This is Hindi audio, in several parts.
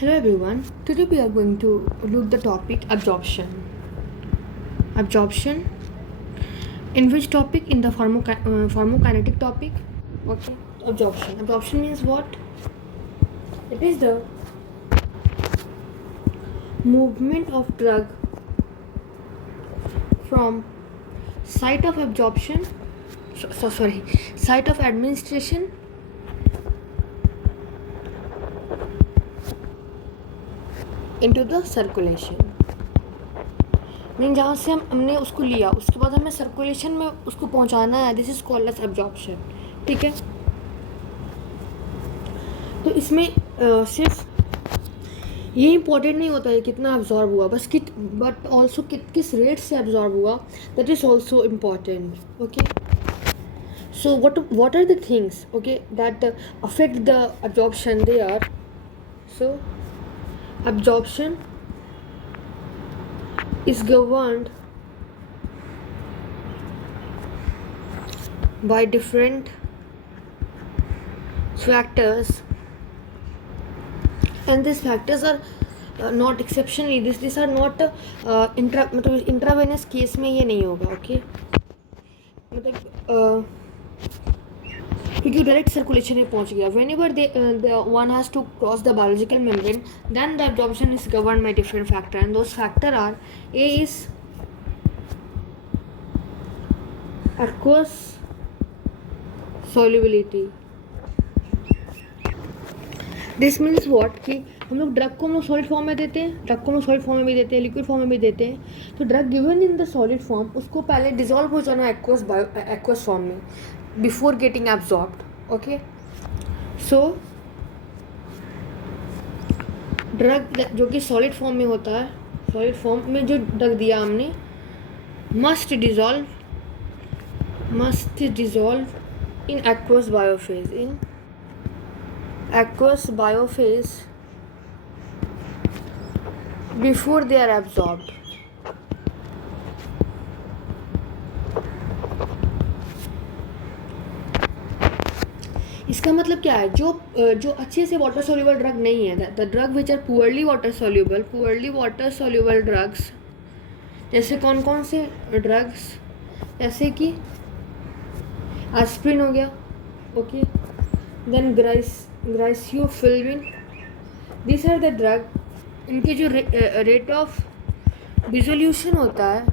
Hello everyone. Today we are going to look the topic absorption. Absorption. In which topic? In the pharmacokinetic topic. Okay. Absorption. Absorption means what? It is the movement of drug from site of absorption. Site of administration into the circulation. Mean जहाँ से हमने उसको लिया उसके बाद हमें सर्कुलेशन में उसको पहुँचाना है. This is called as absorption. ठीक है. तो इसमें सिर्फ ये इम्पोर्टेंट नहीं होता है कितना एब्जॉर्ब हुआ, बट ऑल्सो किस रेट से एब्जॉर्ब हुआ, that is also important. Okay. So what are the things, okay, that affect the absorption? They are, so absorption is governed by different factors, and these factors are not exceptionally, these are not मतलब इंट्रावेनस केस में ये नहीं होगा. ओके. मतलब क्योंकि डायरेक्ट सर्कुलेशन में पहुंच गया. When ever the one has to cross the biological membrane, then the absorption is governed by different factor, and those factor are: A is aqueous solubility. This means what कि हम लोग ड्रग को हम लोग सॉलिड फॉर्म में देते हैं, ड्रग को हम लोग सॉलिड फॉर्म में भी देते हैं, लिक्विड फॉर्म में भी देते हैं. तो drug given in the solid form उसको पहले डिजोल्व हो जाना एक्वस फॉर्म में before getting absorbed. Okay. So drug जो कि सॉलिड फॉर्म में होता है, सॉलिड फॉर्म में जो ड्रग दिया हमने must dissolve in aqueous biophase. In aqueous biophase before they are absorbed. इसका मतलब क्या है? जो अच्छे से वाटर सोल्यूबल ड्रग नहीं है, the drug which are poorly water soluble drugs, जैसे कौन कौन से ड्रग्स, जैसे कि एस्प्रिन हो गया. Okay. Then griseofulvin. This are the drug, इनके जो रेट ऑफ डिसोल्यूशन होता है,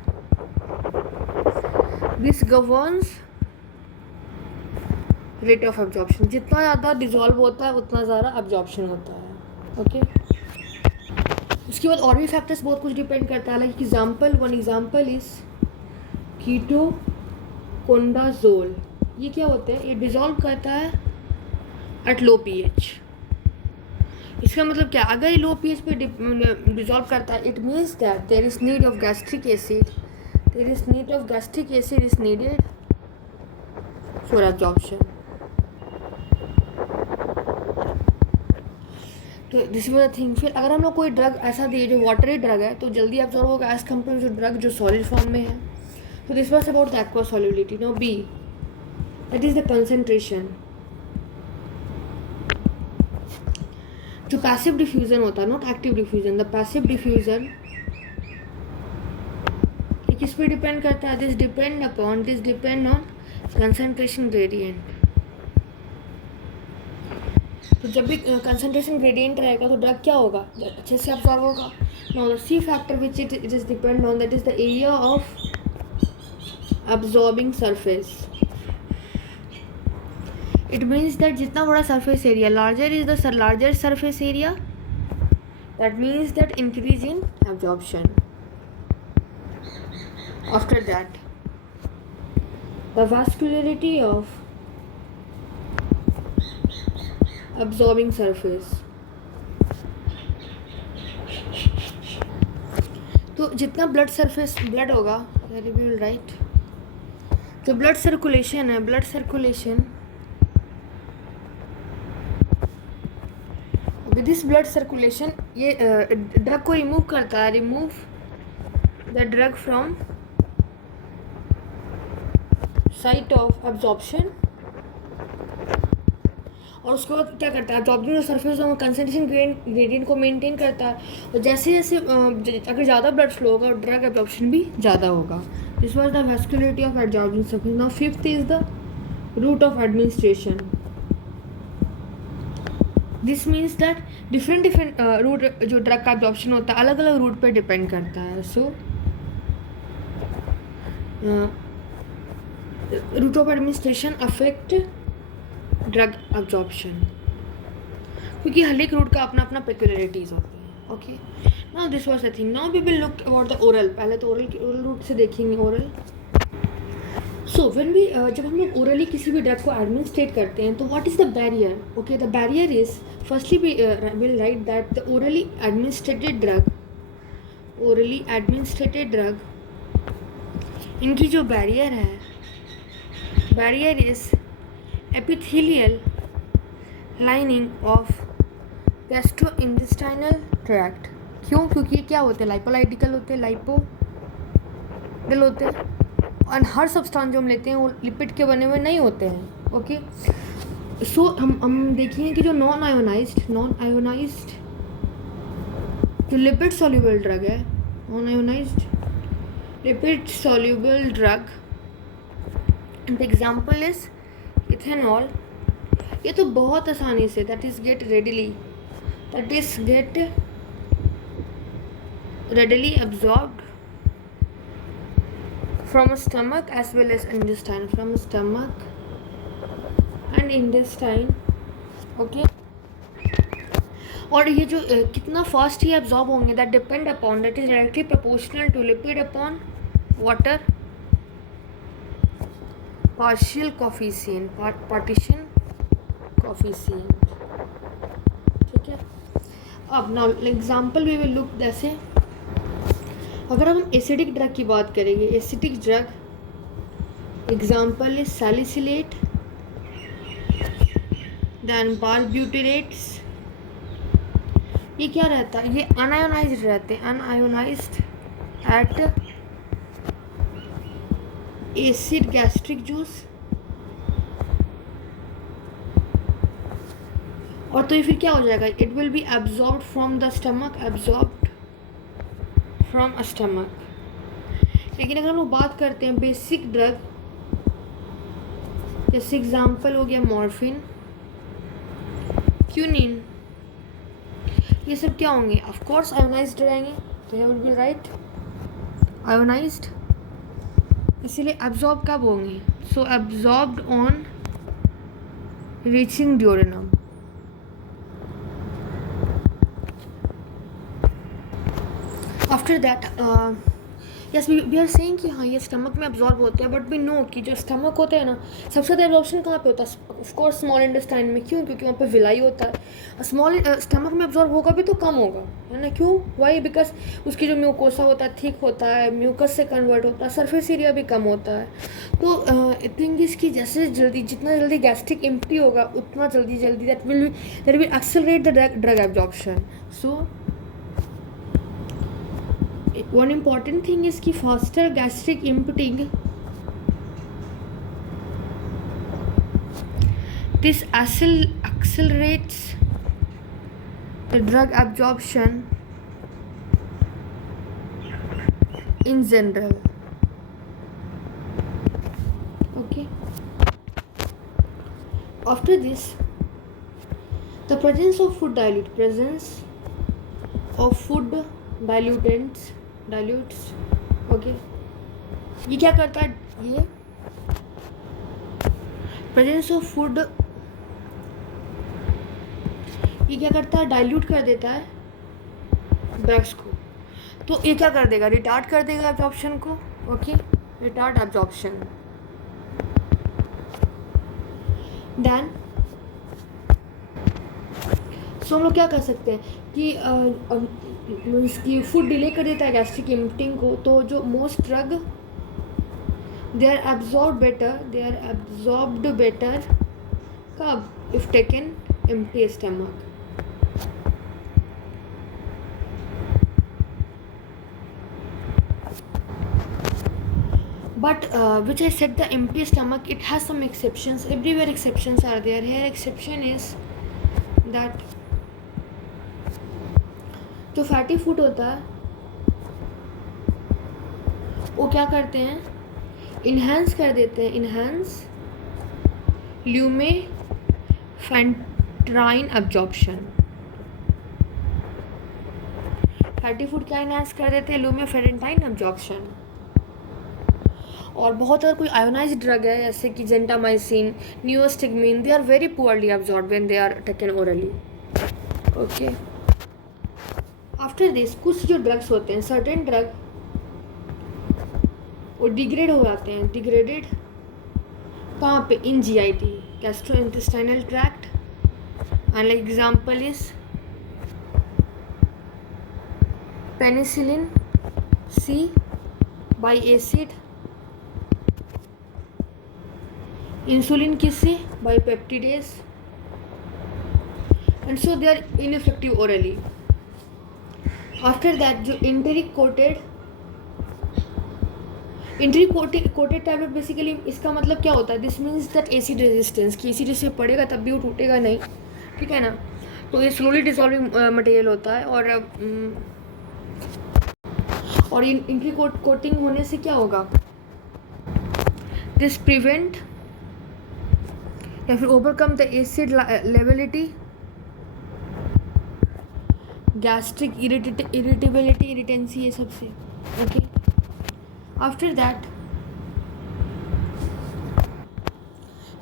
this governs rate of absorption. जितना ज़्यादा डिजॉल्व होता है उतना ज़्यादा एब्जॉर्प्शन होता है. ओके. उसके बाद और भी फैक्टर्स बहुत कुछ डिपेंड करता है. Like one example is ketoconazole. ये क्या होता है? ये डिजॉल्व करता है एट लो pH. इसका मतलब क्या? अगर ये लो pH पे डिजॉल्व करता है, it means that there is need of gastric acid is needed for absorption. तो दिस वाज द थिंग. फिर अगर हम लोग कोई ड्रग ऐसा दिए जो वाटरी ड्रग है तो जल्दी एब्जॉर्ब होगा एज कम्पेयर टू ड्रग जो सॉलिड फॉर्म में है. तो this was about the aqua solubility. Now B, that is the concentration. जो पैसिव डिफ्यूजन होता है, not active diffusion, the passive diffusion, ये किस पे डिपेंड करता है? This depend on concentration gradient. तो जब भी कंसंट्रेशन ग्रेडियंट रहेगा तो ड्रग क्या होगा? अच्छे से अब्सॉर्ब होगा. Now the C factor which it is depend on, that is the area of absorbing surface. It means that जितना बड़ा surface area, larger surface area, that means that increase in absorption. After that, the vascularity of absorbing surface. तो जितना ब्लड होगा, we will write, जो ब्लड सर्कुलेशन है, दिस ब्लड सर्कुलेशन ये ड्रग को रिमूव करता है. Remove the drug from site of absorption और उसके बाद क्या करता है, एब्जॉर्बिंग सरफेस कंसंट्रेशन ग्रेडियंट को मेंटेन करता है, और जैसे जैसे अगर ज़्यादा ब्लड फ्लो होगा और ड्रग एब्जॉर्प्शन भी ज़्यादा होगा. This was the vascularity of absorbing surface. Now fifth is the route of administration. This means that different route जो ड्रग का एब्जॉर्प्शन होता है अलग अलग रूट पे डिपेंड करता है. So route of administration affect drug absorption, क्योंकि हर एक रूट का अपना अपना पेक्युलरिटीज होती है. Okay, now this was the thing. Now we will look about the oral. पहले तो ओरल रूट से देखेंगे. ओरल, सो व्हेन वी जब हम लोग ओरली किसी भी ड्रग को एडमिनिस्ट्रेट करते हैं तो what is the barrier. Okay, the barrier is firstly we will write that the orally administered drug, इनकी जो बैरियर है, barrier is epithelial lining of gastrointestinal tract. क्यों? क्योंकि ये क्या होते हैं, लाइपोलाइटिकल होते हैं, लाइपोडल होते हैं, और हर सब्सटेंस जो हम लेते हैं वो लिपिड के बने हुए नहीं होते हैं. ओके, सो हम देखेंगे कि जो नॉन आयोनाइज्ड जो लिपिड सॉल्युबल ड्रग है, non ionised lipid soluble drug, the example is ethanol. ये तो बहुत आसानी say that is get readily absorbed from a stomach as well as intestine, from stomach and intestine. Okay, और ये जो कितना फास्ट ही एब्जॉर्ब होंगे that depend upon, that is directly proportional to lipid upon water partial coefficient, partition coefficient. ठीक है, अब now example we will look. जैसे अगर हम एसिडिक ड्रग की बात करेंगे, acidic drug example is salicylate, then barbiturates. ये क्या रहता है, ये अनआयोनाइज्ड रहते हैं, unionized at acid gastric juice. और तो ये फिर क्या हो जाएगा, it will be absorbed from the stomach, absorbed from a stomach. लेकिन अगर हम लोग बात करते हैं बेसिक ड्रग, जैसे एग्जाम्पल हो गया मॉर्फिन, क्यूनिन, ये सब क्या होंगे, ऑफ कोर्स आयोनाइज्ड रहेंगे. तो ये विल बी राइट, आयोनाइज्ड. इसीलिए एब्जॉर्ब कब होंगे, so absorbed on reaching duodenum. After that yes we are saying कि हाँ ये स्टमक में एब्जॉर्ब होते हैं, बट वी नो कि जो स्टमक होते हैं ना, सबसे ज़्यादा एब्जॉर्प्शन कहाँ पे होता है, ऑफ कोर्स स्मॉल इंटेस्टाइन में. क्यों? क्योंकि वहाँ पे विलाई होता है. स्मॉल स्टमक में एब्जॉर्ब होगा भी तो कम होगा, है ना. क्यों? वाई? बिकॉज उसकी जो म्यूकोसा होता है थिक होता है, म्यूकस से कन्वर्ट होता है, सरफेस एरिया भी कम होता है. तो थिंग इसकी जैसे जल्दी, जितना जल्दी गैस्ट्रिक एम्प्टी होगा उतना जल्दी that will accelerate the drug absorption. So one important thing is कि faster gastric emptying, this accelerates the drug absorption in general. Okay, after this, the presence of food dilutes. Okay, ये क्या करता है, ये प्रेजेंस ऑफ फूड ये क्या करता है, डाइल्यूट कर देता है ड्रग्स को. तो ये क्या कर देगा, रिटार्ड कर देगा एब्जॉर्प्शन को. Okay, retard absorption. Then so हम लोग क्या कर सकते हैं कि इसकी फूड डिले कर देता है गैस्ट्रिक एम्प्टिंग को. तो जो most drug they are absorbed better कब, if taken empty stomach. but which I said the empty stomach, it has some exceptions. Everywhere exceptions are there. Here exception is that जो फैटी फूड होता है वो क्या करते हैं, इन्हेंस कर देते हैं, इन्हेंस ल्यूमेफेंट्राइन एब्जॉर्प्शन। फैटी फूड क्या इन्हेंस कर देते हैं, ल्यूमेफेंट्राइन एब्जॉर्प्शन। और बहुत अगर कोई आयोनाइज्ड ड्रग है जैसे कि gentamicin, neostigmine, they are very poorly absorb when they are taken orally. Okay, after this कुछ जो ड्रग्स होते हैं, सर्टेन ड्रग वो डिग्रेड हो जाते हैं। डिग्रेडेड कहाँ पे, in GIT, gastrointestinal tract. And like example is penicillin C by acid, insulin किससे, by peptidase, and so they are ineffective orally. After that जो इंटेरिक कोटेड टैबलेट, बेसिकली इसका मतलब क्या होता है, this means that acid resistance, कि एसिड इससे पड़ेगा तब भी वो टूटेगा नहीं, ठीक है ना। तो ये स्लोली डिसॉल्विंग मटेरियल होता है। और इंट्री कोटिंग होने से क्या होगा, दिस प्रिवेंट या फिर overcome the acid lability, gastric irritability, irritancy, ये सबसे। ओके, आफ्टर दैट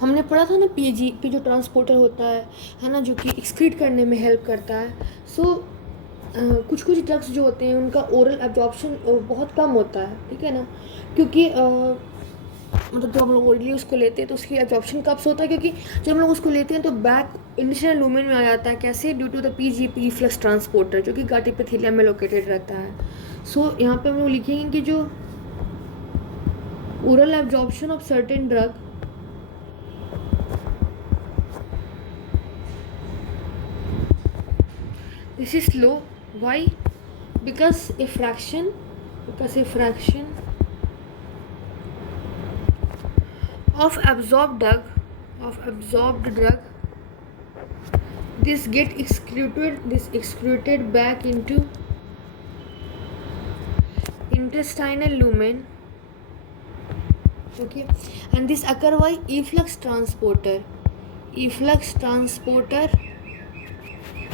हमने पढ़ा था ना PGP जो ट्रांसपोर्टर होता है ना, जो कि एक्सक्रीट करने में हेल्प करता है। सो कुछ ड्रग्स जो होते हैं उनका ओरल एब्जॉर्प्शन बहुत कम होता है, ठीक है ना, क्योंकि मतलब जब हम लोग ओरली उसको लेते हैं तो उसकी एब्जॉर्प्शन कब से होता है, क्योंकि जब हम लोग उसको लेते हैं तो बैक इंडस्ट्रियल लूमेन में आ जाता है। कैसे, due to the PGP efflux transporter, जो कि गाट एपिथेलियम में लोकेटेड रहता है। सो यहाँ पे हम लोग लिखेंगे कि जो oral absorption of certain drug this is low. Why? Because a fraction of absorbed drug this excreted back into intestinal lumen. Okay, and this occur by efflux transporter,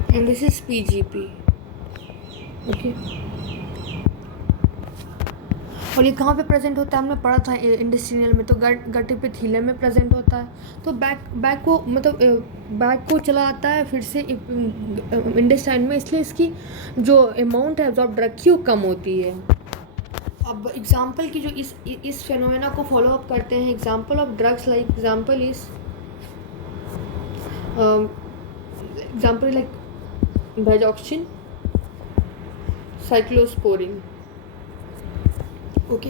and this is PGP. Okay, और ये कहाँ पे प्रेजेंट होता है, हमने पढ़ा था इंटेस्टाइनल में, तो गट एपिथेलियम में प्रेजेंट होता है। तो बैक को चला आता है फिर से इंटेस्टाइन में, इसलिए इसकी जो अमाउंट है एब्जॉर्ब ड्रग की वो कम होती है। अब एग्जाम्पल की जो इस फेनोमेना को फॉलो अप करते हैं, example of drugs like example like digoxin, cyclosporine. Okay,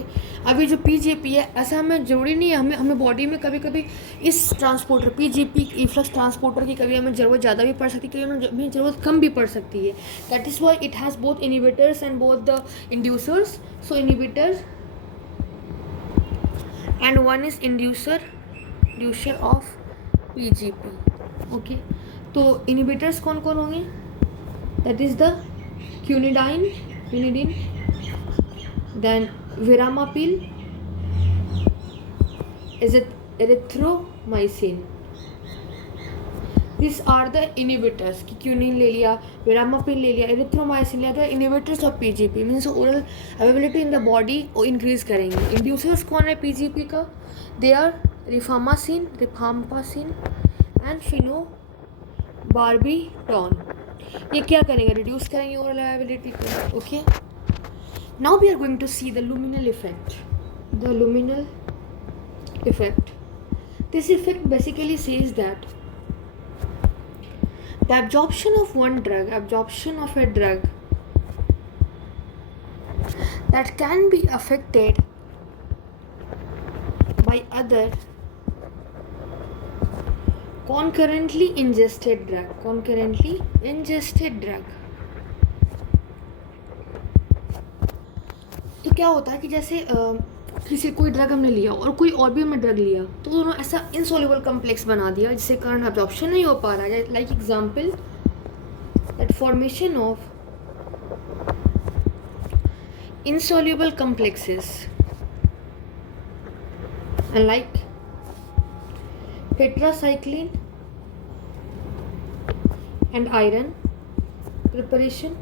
अभी जो PGP है, ऐसा हमें ज़रूरी नहीं है, हमें बॉडी में कभी कभी इस ट्रांसपोर्टर PGP इफ्लक्स ट्रांसपोर्टर की कभी हमें ज़रूरत ज़्यादा भी पड़ सकती है, कभी हमें ज़रूरत कम भी पड़ सकती है। That is why it has both inhibitors and both the inducers. So inhibitors and one is inducer of PGP। Okay, तो इनिबिटर्स कौन कौन होंगे, that is the quinidine, then Veramapil, is it erythromycin. These are the inhibitors, कि क्यूनिन ले लिया, वेरामापिल ले लिया, एरिथ्रोमाइसिन लिया, inhibitors of PGP means oral availability in the body वो इंक्रीज करेंगे। इंड्यूसर्स कौन है PGP का, दे आर रिफामासिन एंड फिनोबार्बिटॉन। ये क्या करेंगे, रिड्यूस करेंगे ओरल अवेलेबिलिटी को। Okay, now we are going to see the luminal effect. This effect basically says that the absorption of a drug that can be affected by other concurrently ingested drug। तो क्या होता है कि जैसे किसी कोई ड्रग हमने लिया और कोई और भी हमने ड्रग लिया, तो दोनों ऐसा इनसॉल्युबल कम्प्लेक्स बना दिया जिसके कारण एब्जॉर्प्शन नहीं हो पा रहा है. Like example, that formation of insoluble complexes and like tetracycline and iron preparation.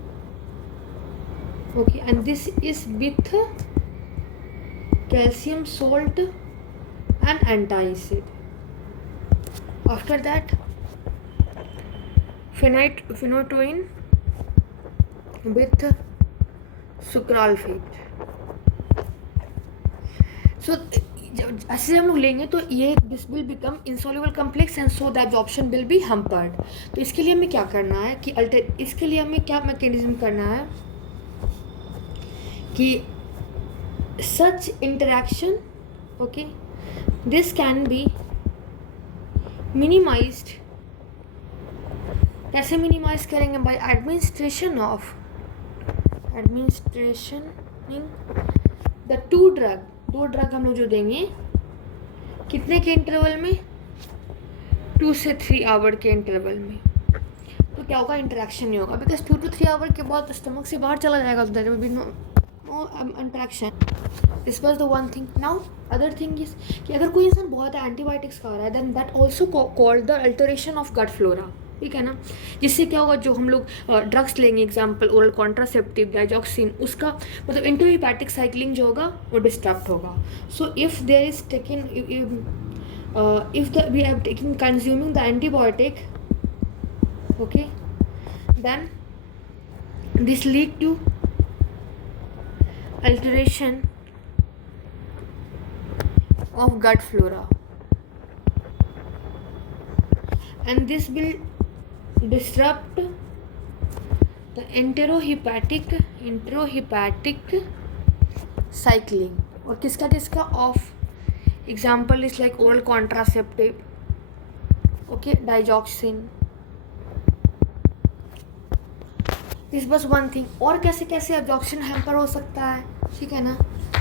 Okay, and this is with calcium salt and antacid. After that, phenytoin with sucralfate. So ऐसे हम लोग लेंगे तो ये this will become insoluble complex and so the absorption will be hampered. तो इसके लिए हमें क्या करना है कि इसके लिए हमें क्या मैकेनिज्म करना है कि such interaction, okay, this can be minimized. कैसे मिनिमाइज करेंगे? By administration of the two drug. दो ड्रग हम लोग जो देंगे कितने के इंटरवल में? 2 से 3 आवर के इंटरवल में. तो क्या होगा? इंटरेक्शन नहीं होगा, बिकॉज 2 to 3 आवर के बाद स्टमक से बाहर चला जाएगा, तो there will be no interaction. This was the one thing. Now other thing is कि अगर कोई इंसान बहुत एंटीबायोटिक्स खा रहा है, then that also called the alteration of gut flora. ठीक है ना? जिससे क्या होगा, जो हम लोग ड्रग्स लेंगे, एग्जाम्पल ओरल कॉन्ट्रासेप्टिव, डाइजॉक्सिन, उसका मतलब इंटरहिपैटिक साइक्लिंग जो होगा वो डिस्टर्ब होगा. So if there is taken we have taken consuming the antibiotic, okay, then this lead to alteration of gut flora, and this will disrupt the enterohepatic cycling. और किसका of example is like oral contraceptive, okay, digoxin. This was one thing. और कैसे कैसे एब्जॉर्प्शन हैम्पर हो सकता है, ठीक है ना?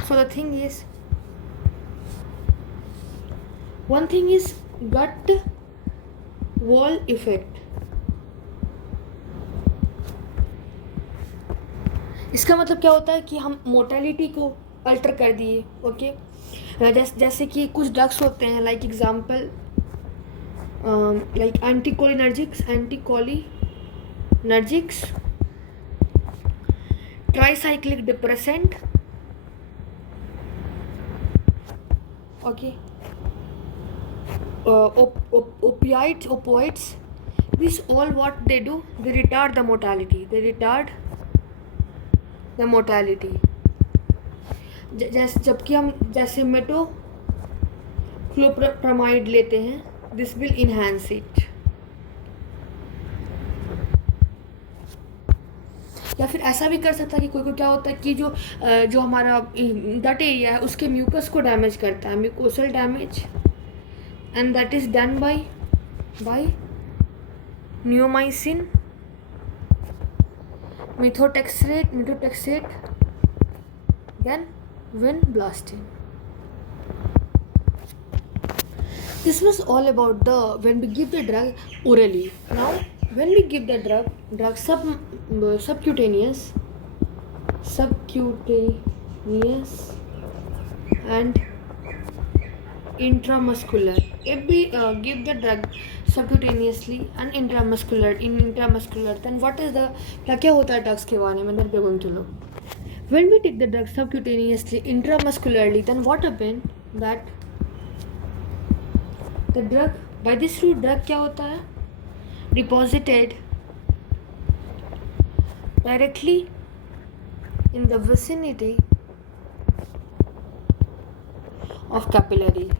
So the thing is, one thing is gut wall effect. इसका मतलब क्या होता है कि हम मोटेलिटी को अल्टर कर दिए. ओके, जैसे कि कुछ ड्रग्स होते हैं, like example like anticholinergics, tricyclic depressant, okay, opioids, this all what they do, they retard the mortality. जबकि हम जैसे मेटोक्लोप्रामाइड लेते हैं, this will enhance it. या फिर ऐसा भी कर सकता है कि कोई क्या होता है कि जो हमारा गट एरिया है उसके म्यूकस को डैमेज करता है, mucosal damage, and that is done by neomycin, methotrexate, then vinblastine. This was all about when we give the drug orally. Now when we give the drug subcutaneous and intramuscular. If we give the drug subcutaneously and intramuscular, then what is the क्या होता है drugs के बारे में, that we are going to know. When we take the drug subcutaneously, intramuscularly, then what happen that the drug, by this route drug क्या होता है, deposited directly in the vicinity of capillaries.